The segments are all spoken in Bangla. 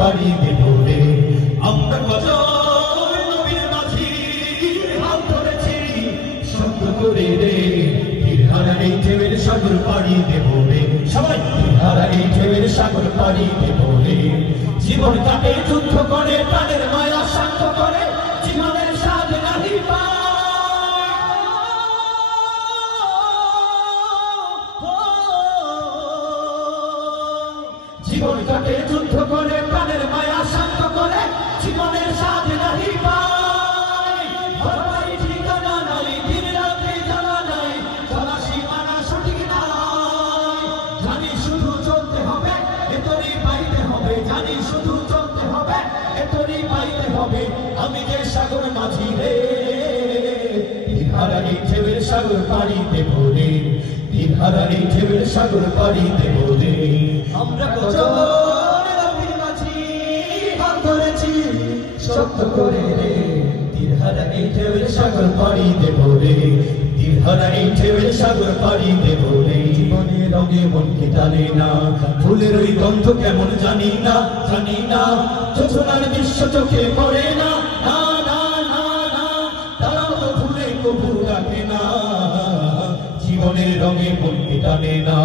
পাড়ি দেব রে আমরা গজল নবীর মাঝি হাত ধরেছি শব্দ করে রে তীরহারা এই ঢেউয়ের সাগর পাড়ি দেব রে সবাই তীরহারা এই ঢেউয়ের সাগর পাড়ি দেব রে জীবন কাটে যুদ্ধ করে প্রাণের মায়া শান্ত করে জীবনের স্বাদ নাহি পায় জীবন কাটে যুদ্ধ করে প্রাণের মায়া শান্ত করে জীবনের স্বাদ নাহি পায় ভরপাই ঠিকানা নাই দিন রাতে জানা নাই চলা সীমানা সঠিক নাই জানি শুধু চলতে হবে এতরি পাইতে হবে জানি শুধু চলতে হবে এতরি পাইতে হবে আমি যে সাগর মাঝি রে তীরহারা এই ঢেউয়ের সাগর পাড়ি দেব রে তীরহারা এই ঢেউয়ের সাগর পাড়ি দেব রে আমরা গজল নবীর মাঝি হাত ধরেছি শক্ত করে রে তীরহারা এই ঢেউয়ের সাগর পাড়ি দেব রে তীরহারা এই ঢেউয়ের সাগর পাড়ি দেব রে জীবনের রঙে মনকে টানে না ফুলের ওই গন্ধ কেমন জানি না যোজনার দৃশ্য চোখে পড়ে না না না না না তারাও তো ভুলে কবু রাখে না জীবনের রঙে মনকে টানে না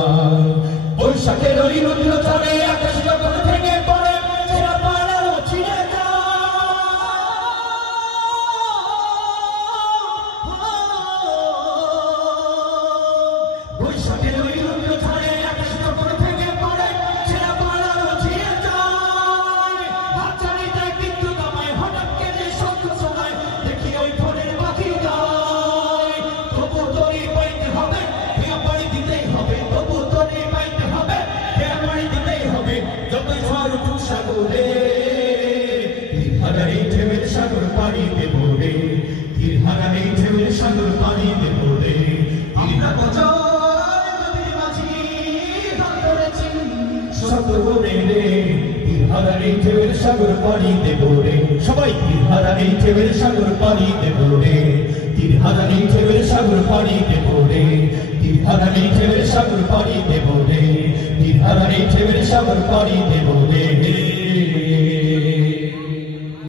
বৈশাখের ওই রুদ্র চলে আকাশ যখন ভেঙে পড়ে ছেঁড়া পাড়ারও ছিঁড়ে বৈশাখের ওই রুদ্র চলে আকাশ যখন ভেঙে পড়ে ছেঁড়া পাড়ারও ছিঁড়ে যায় হাতছানিতে কিন্তু দামায় হঠাৎ কেঁদে শব্দ শোনায় দেখি ওই ফোনের পাখি গায় তবু তরি পাইতে হবে ভিয়া পাড়ি দিতেই হবে তবু তরি পাইতে হবে ভিয়া পাড়ি দিতেই হবে যতই ঝড় উঠুক সাগরে তীরহারা এই ঢেউয়ের সাগর পাড়ি দেব রে তীরহারা এই ঢেউয়ের সাগর পাড়ি দেব রে আমরা গজল নবীর মাঝি হাত ধরেছি শব্দ করে রে তীরহারা এই ঢেউয়ের সাগর পাড়ি দেব রে সবাই তীরহারা এই ঢেউয়ের সাগর পাড়ি দেব রে তীরহারা এই ঢেউয়ের সাগর পাড়ি দেব রে তীরহারা এই ঢেউয়ের সাগর পাড়ি দেব রে তীরহারা এই ঢেউয়ের সাগর পাড়ি